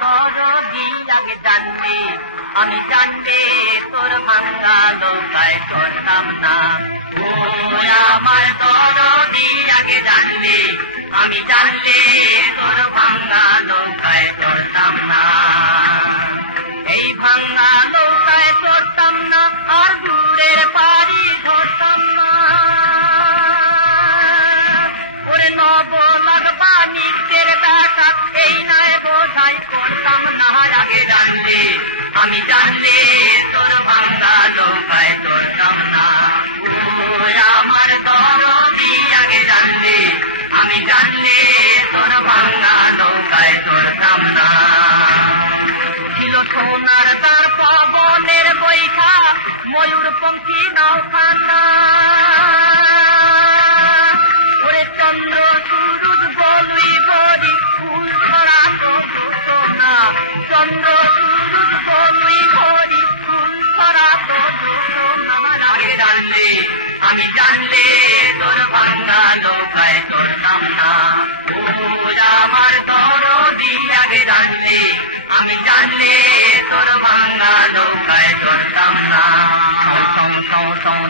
দরদি আগে জানলে আমি জানলে তোর ভাঙ্গা নৌকায় চড়তাম না। ও আমার দরদি আগে জানলে আমি জানলে তোর ভাঙ্গা নৌকায় চড়তাম না। এই ভাঙ্গা নৌকায় চড়তাম না আর দূরের পাড়ি ধরতাম না। ওরে নবলাগবা নিত্যের দাসা এই নয় বোঝাই করতাম না। আগে জানলে আমি জানলে তোর ভাঙ্গা নৌকায় চড়তাম না। আমার দরদি আগে জানলে আমি জানলে তোর ভাঙ্গা নৌকায় চড়তাম না। ছিল সোনার তার পবনের বৈঠা ময়ূর পঙ্খী নৌখানা। ওরে চন্দ্র সুরুজ বলুই বলি ফুল ছড়া তো না। চন্দ্র সুরুজ বলুই বলি ফুল ছড়া তো না। আগে জানলে আমি জানলে তোর ভাঙ্গা নৌকায় চড়তাম না। আমার দরদি আগে জানলে আমি জানলে তোর ভাঙ্গা নৌকায় চড়তাম না।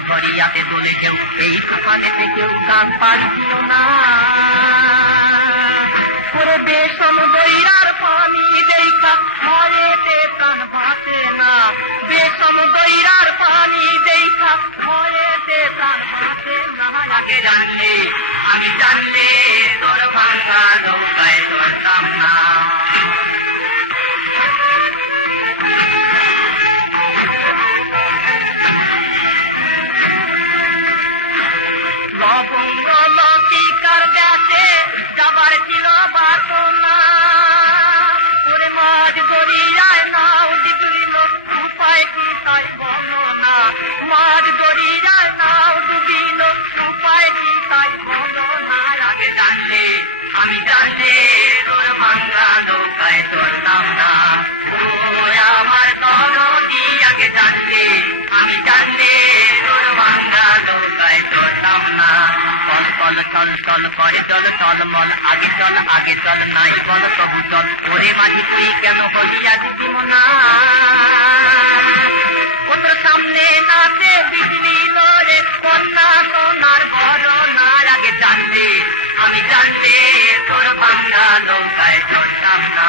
দরিয়াতে দোলে কেউ এই সমাজেতে কেউ গান পারছিল না। ওরে বেসম দইরার পানি দেখা ঘরে প্রাণ বাঁচে না। বেসম দইরার পানি দেখা ঘরে প্রাণ বাঁচে না। আগে জানলে আমি জানলে তোর ভাঙ্গা নৌকায় চড়তাম না। লতিকার গাছে যাবার ছিল বাসনা। ওরে মাঝ দরিয়ায় নাও ডুবিল উপায় কি তাই বলো না। মাঝ দরিয়ায় নাও ডুবিল উপায় কি তাই বলো না। আগে জানলে আমি জানলে তোর ভাঙ্গা নৌকায় চড়তাম না। আমার দরদি আগে জানলে আমি জানলে তোর ভাঙ্গা নৌকায় চড়তাম না। চল চল চল করে চল চলমল আগে চল নাই বল তবু চল। ওরে মাঝি তুই কেন বলিয়া দিদিম না। ওর সামনে নাচে বিজলি লড়ে কন্যা সোনার ঘরনার। আগে জানলে আমি জানলে তোর ভাঙ্গা নৌকায় চড়তাম না।